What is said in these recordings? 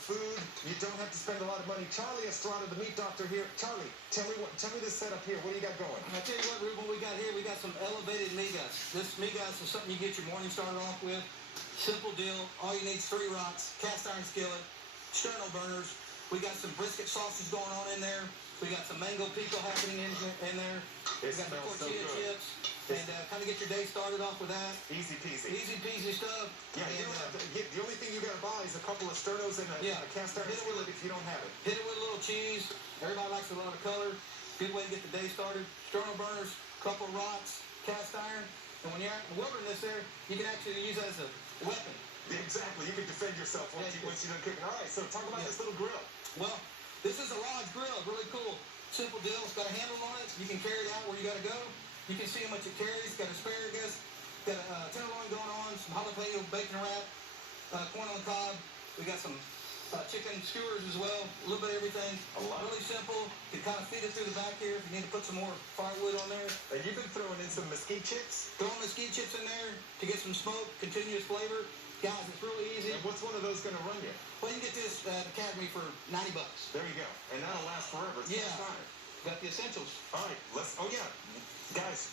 food. You don't have to spend a lot of money. Charlie Estrada, the meat doctor here. Charlie, tell me this setup here. What do you got going? I tell you what, Ruben, we got here. We got some elevated migas. This migas is something you get your morning started off with. Simple deal. All you need is 3 rocks, cast iron skillet, sterno burners. We got some brisket sausage going on in there. We got some mango pico happening in there. We got the tortilla chips. And kind of get your day started off with that. Easy peasy. Easy peasy stuff. Yeah, and, the only thing you got to buy is a couple of sternos and a cast iron skillet if you don't have it. Hit it with a little cheese. Everybody likes a lot of color. Good way to get the day started. Sterno burners, couple of rocks, cast iron. And when you're out in the wilderness there, you can actually use that as a weapon. Exactly. You can defend yourself once you're done cooking. All right, so talk about this little grill. Well, this is a large grill. Really cool. Simple deal. It's got a handle on it. You can carry it out where you got to go. You can see how much it carries. Got asparagus, got a tenderloin going on, some jalapeno bacon wrap, corn on the cob. We got some chicken skewers as well. A little bit of everything. Really simple. You can kind of feed it through the back here if you need to put some more firewood on there. And you've been throwing in some mesquite chips? Throwing mesquite chips in there to get some smoke, continuous flavor. Guys, it's really easy. And what's one of those going to run you? Well, you can get this at Academy for $90. There you go. And that'll last forever. It's Got the essentials. All right, guys,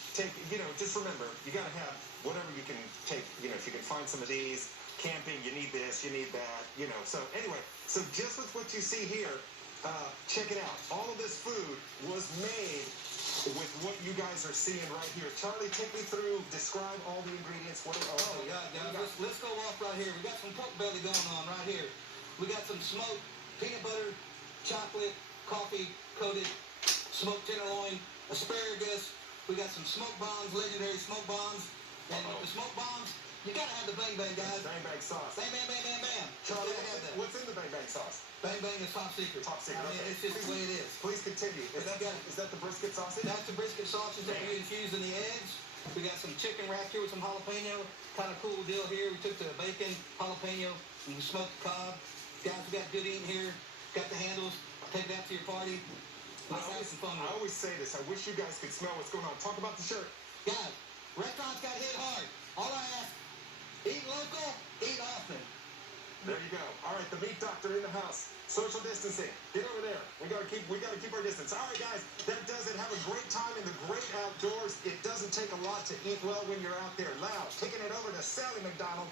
just remember, you got to have whatever you can take. If you can find some of these, camping, you need this, you need that, So anyway, so just with what you see here, check it out. All of this food was made with what you guys are seeing right here. Charlie, take me through, describe all the ingredients. Let's go off right here. We got some pork belly going on right here. We got some smoked peanut butter, chocolate, coffee coated smoked tenderloin, asparagus. We got some smoke bombs, legendary smoke bombs. And with the smoke bombs, you gotta have the bang bang, guys. Bang bang sauce. Bang bang bang bang bang. Charlie, what's in the bang bang sauce? Bang bang is top secret. Top secret. I mean, it's just the way it is. Please continue. Is that the brisket sausage? That's the brisket sausage that we infused in the eggs. We got some chicken rack here with some jalapeno. Kind of cool deal here. We took the bacon, jalapeno, and we smoked the cob. Guys, we got good eating here. Got the handles. Take that to your party. I always say this. I wish you guys could smell what's going on. Talk about the shirt. Guys, restaurants got hit hard. All I ask, eat local, eat often. There you go. All right, the meat doctor in the house. Social distancing. Get over there. We gotta keep our distance. All right, guys, that does it. Have a great time in the great outdoors. It doesn't take a lot to eat well when you're out there. Loud. Taking it over to Sally McDonald.